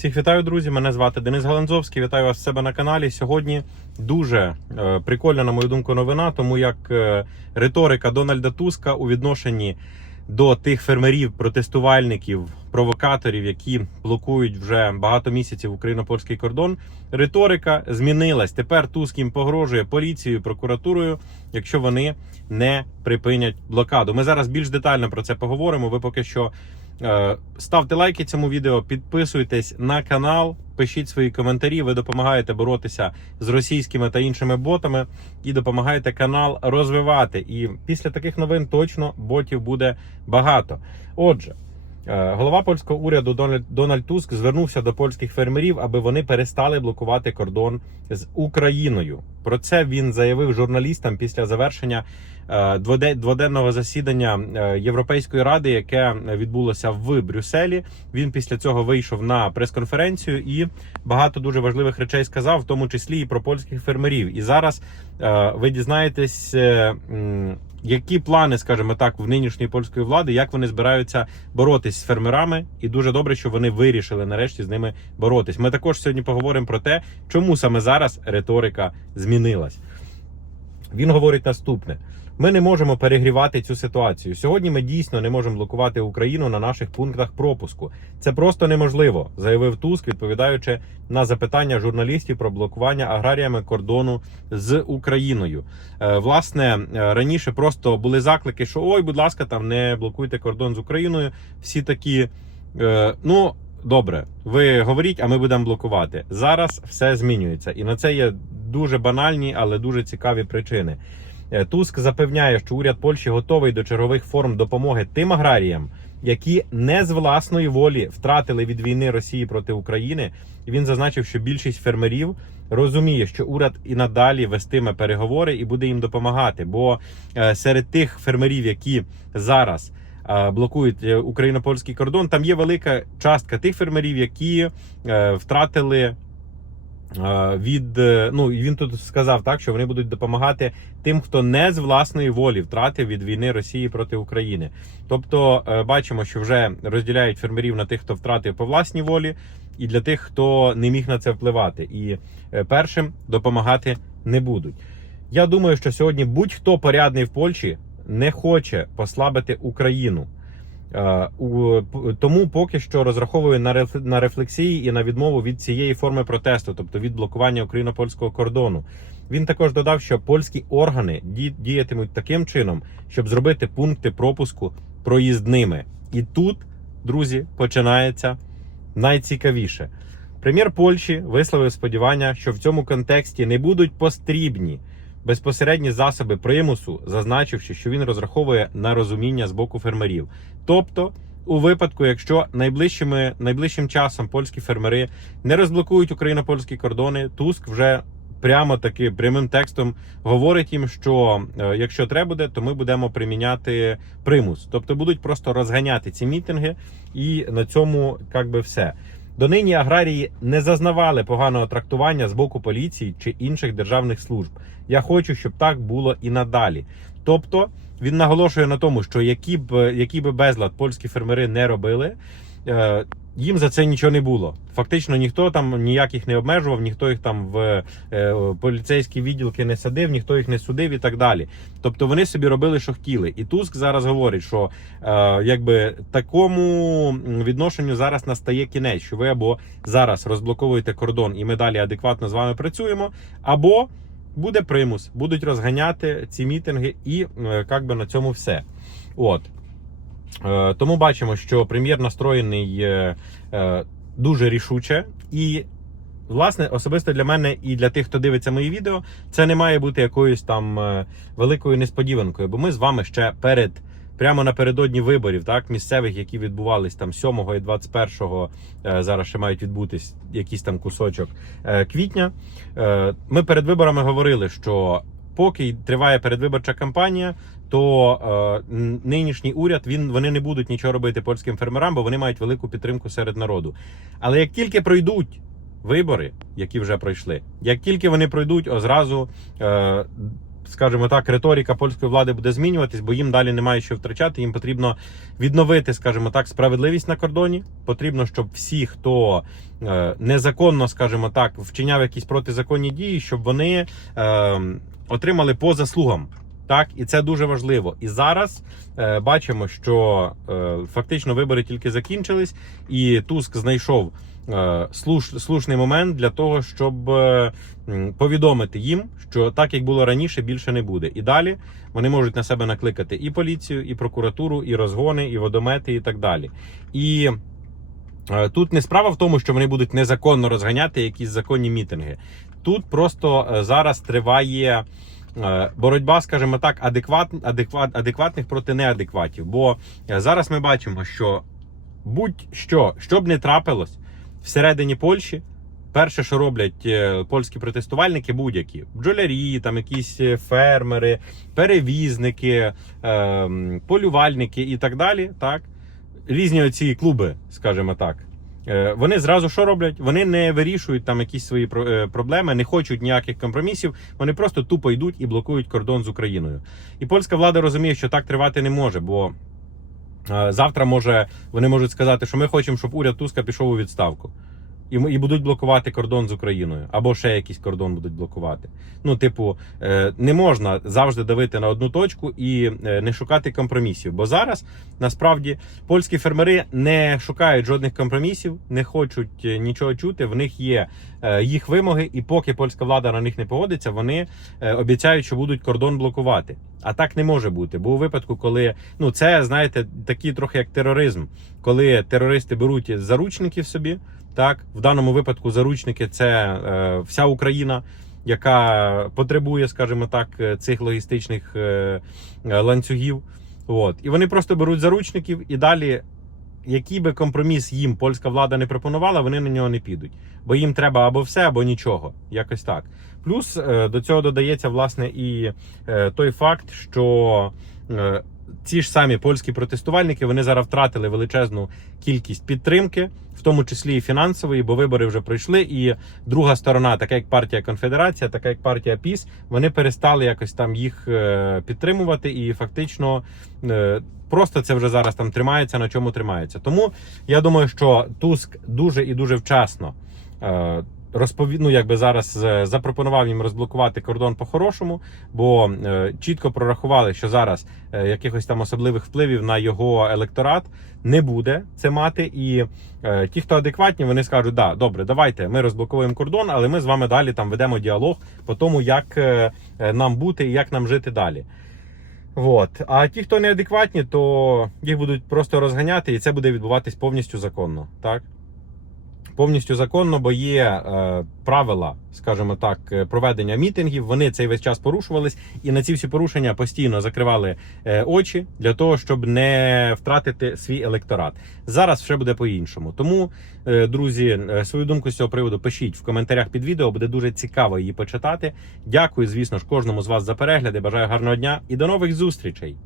Всіх вітаю, друзі. Мене звати Денис Галанзовський. Вітаю вас в себе на каналі. Сьогодні дуже е, прикольна, на мою думку, новина, тому як е, риторика Дональда Туска у відношенні до тих фермерів, протестувальників, провокаторів, які блокують вже багато місяців україно-польський кордон. Риторика змінилась. Тепер Туск їм погрожує поліцією, прокуратурою, якщо вони не припинять блокаду. Ми зараз більш детально про це поговоримо. Ви поки що. Е, Ставте лайки цьому відео, підписуйтесь на канал, пишіть свої коментарі. Ви допомагаєте боротися з російськими та іншими ботами і допомагаєте канал розвивати. І після таких новин точно ботів буде багато. Отже. Е, Голова польського уряду Дональд, Туск звернувся до польських фермерів, аби вони перестали блокувати кордон з Україною. Про це він заявив журналістам після завершення е, дводе- дводенного засідання е, Європейської ради, яке відбулося в Брюсселі. Він після цього вийшов на прес-конференцію і багато дуже важливих речей сказав, в тому числі і про польських фермерів. І зараз ви дізнаєтесь. Які плани, скажімо так, в нинішньої польської влади, як вони збираються боротись з фермерами, і дуже добре, що вони вирішили нарешті з ними боротись. Ми також сьогодні поговоримо про те, чому саме зараз риторика змінилась. Він говорить наступне: ми не можемо перегрівати цю ситуацію. Сьогодні ми дійсно не можемо блокувати Україну на наших пунктах пропуску. Це просто неможливо, заявив Туск, відповідаючи на запитання журналістів про блокування аграріями кордону з Україною. Е, Власне, е, раніше просто були заклики, що ой, будь ласка, там не блокуйте кордон з Україною. Всі такі, е, ну. Добре, ви говоріть, а ми будемо блокувати. Зараз все змінюється, і на це є дуже банальні, але дуже цікаві причини. Е, Туск запевняє, що уряд Польщі готовий до чергових форм допомоги тим аграріям, які не з власної волі втратили від війни Росії проти України. Він зазначив, що більшість фермерів розуміє, що уряд і надалі вестиме переговори і буде їм допомагати. Бо е, серед тих фермерів, які зараз блокують е, україно-польський кордон, там є велика частка тих фермерів, які е, втратили. е, Від ну він тут сказав так, що вони будуть допомагати тим, хто не з власної волі втратив від війни Росії проти України. Тобто, бачимо, що вже розділяють фермерів на тих, хто втратив по власній волі, і для тих, хто не міг на це впливати. І першим допомагати не будуть. Я думаю, що сьогодні будь-хто порядний в Польщі не хоче послабити Україну. Е, Тому поки що розраховую на рефлексії і на відмову від цієї форми протесту, тобто від блокування україно-польського кордону. Він також додав, що польські органи діятимуть таким чином, щоб зробити пункти пропуску проїздними. І тут, друзі, починається найцікавіше. Прем'єр Польщі висловив сподівання, що в цьому контексті не будуть пострібні безпосередні засоби примусу, зазначивши, що він розраховує на розуміння з боку фермерів. Тобто, у випадку, якщо найближчими найближчим часом польські фермери не розблокують україно-польські кордони, Туск вже прямо таки прямим текстом говорить їм, що е, якщо треба буде, то ми будемо приміняти примус, тобто будуть просто розганяти ці мітинги, і на цьому як би все. Донині аграрії не зазнавали поганого трактування з боку поліції чи інших державних служб. Я хочу, щоб так було і надалі. Тобто він наголошує на тому, що які б які б безлад польські фермери не робили, е, їм за це нічого не було. Фактично ніхто там ніяких не обмежував, ніхто їх там в е, поліцейські відділки не садив, ніхто їх не судив і так далі. Тобто вони собі робили, що хотіли. І Туск зараз говорить, що е, якби такому відношенню зараз настає кінець, що ви або зараз розблоковуєте кордон, і ми далі адекватно з вами працюємо, або буде примус, будуть розганяти ці мітинги, і е, як би на цьому все. От. Е, Тому бачимо, що прем'єр настроєний е, дуже рішуче і. Власне, особисто для мене і для тих, хто дивиться мої відео, це не має бути якоюсь там е, великою несподіванкою, бо ми з вами ще перед прямо напередодні виборів, так місцевих, які відбувались там 7 і 21 е, зараз ще мають відбутись якийсь там кусочок квітня. Ми перед виборами говорили, що поки триває передвиборча кампанія, то е, нинішній уряд він вони не будуть нічого робити польським фермерам, бо вони мають велику підтримку серед народу. Але як тільки пройдуть вибори, які вже пройшли, як тільки вони пройдуть, одразу е, скажімо так, риторика польської влади буде змінюватись, бо їм далі немає що втрачати. Їм потрібно відновити, скажімо так, справедливість на кордоні. Потрібно, щоб всі, хто е, незаконно, скажімо так, вчиняв якісь протизаконні дії, щоб вони е, отримали по заслугам. Так, і це дуже важливо. І зараз е, бачимо, що е, фактично вибори тільки закінчились, і Туск знайшов е, слуш, слушний момент для того, щоб е, повідомити їм, що так як було раніше, більше не буде. І далі вони можуть на себе накликати і поліцію, і прокуратуру, і розгони, і водомети, і так далі. І е, тут не справа в тому, що вони будуть незаконно розганяти якісь законні мітинги. Тут просто е, зараз триває. е, Боротьба, скажімо так, адекват, адекват, адекватних проти неадекватів. Бо е, зараз ми бачимо, що будь-що, що б не трапилось всередині Польщі, перше, що роблять польські протестувальники, будь-які бджолярі, там якісь фермери, перевізники, полювальники і так далі. Так, різні оці клуби, скажімо так. Е, Вони зразу що роблять? Вони не вирішують там якісь свої е, проблеми, не хочуть ніяких компромісів. Вони просто тупо йдуть і блокують кордон з Україною. І польська влада розуміє, що так тривати не може, бо е, завтра може вони можуть сказати, що ми хочемо, щоб уряд Туска пішов у відставку. І, і будуть блокувати кордон з Україною, або ще якийсь кордон будуть блокувати. Ну, типу, е, не можна завжди давити на одну точку і е, не шукати компромісів. Бо зараз насправді польські фермери не шукають жодних компромісів, не хочуть е, нічого чути. В них є їх вимоги, і поки польська влада на них не погодиться, вони обіцяють, що будуть кордон блокувати. А так не може бути. Бо у випадку, коли ну це знаєте, такі трохи як тероризм, коли терористи беруть заручників собі. Так, в даному випадку заручники це е, вся Україна, яка потребує, скажімо так, цих логістичних е, ланцюгів. От. І вони просто беруть заручників і далі, який би компроміс їм польська влада не пропонувала, вони на нього не підуть. Бо їм треба або все, або нічого. Якось так. Плюс е, до цього додається власне і е, той факт, що е, ці ж самі польські протестувальники вони зараз втратили величезну кількість підтримки, в тому числі і фінансової, бо вибори вже пройшли. І друга сторона, така як партія Конфедерація, така як партія ПІС, вони перестали якось там їх е, підтримувати, і фактично е, просто це вже зараз там тримається, на чому тримається. Тому я думаю, що Туск дуже і дуже вчасно. Розповід, ну, якби зараз е, запропонував їм розблокувати кордон по-хорошому, бо е, чітко прорахували, що зараз е, якихось там особливих впливів на його електорат не буде це мати. І ті, хто адекватні, вони скажуть, да, добре, давайте ми розблокуємо кордон, але ми з вами далі там ведемо діалог по тому, як нам бути і як нам жити далі. От. А ті, хто неадекватні, то їх будуть просто розганяти, і це буде відбуватись повністю законно. Так? Повністю законно, бо є е, правила, скажімо так, е, проведення мітингів. Вони цей весь час порушувались, і на ці всі порушення постійно закривали е, очі для того, щоб не втратити свій електорат. Зараз все буде по-іншому. Тому, е, друзі, е, свою думку з цього приводу пишіть в коментарях під відео. Буде дуже цікаво її почитати. Дякую, звісно ж, кожному з вас за перегляди. Бажаю гарного дня і до нових зустрічей.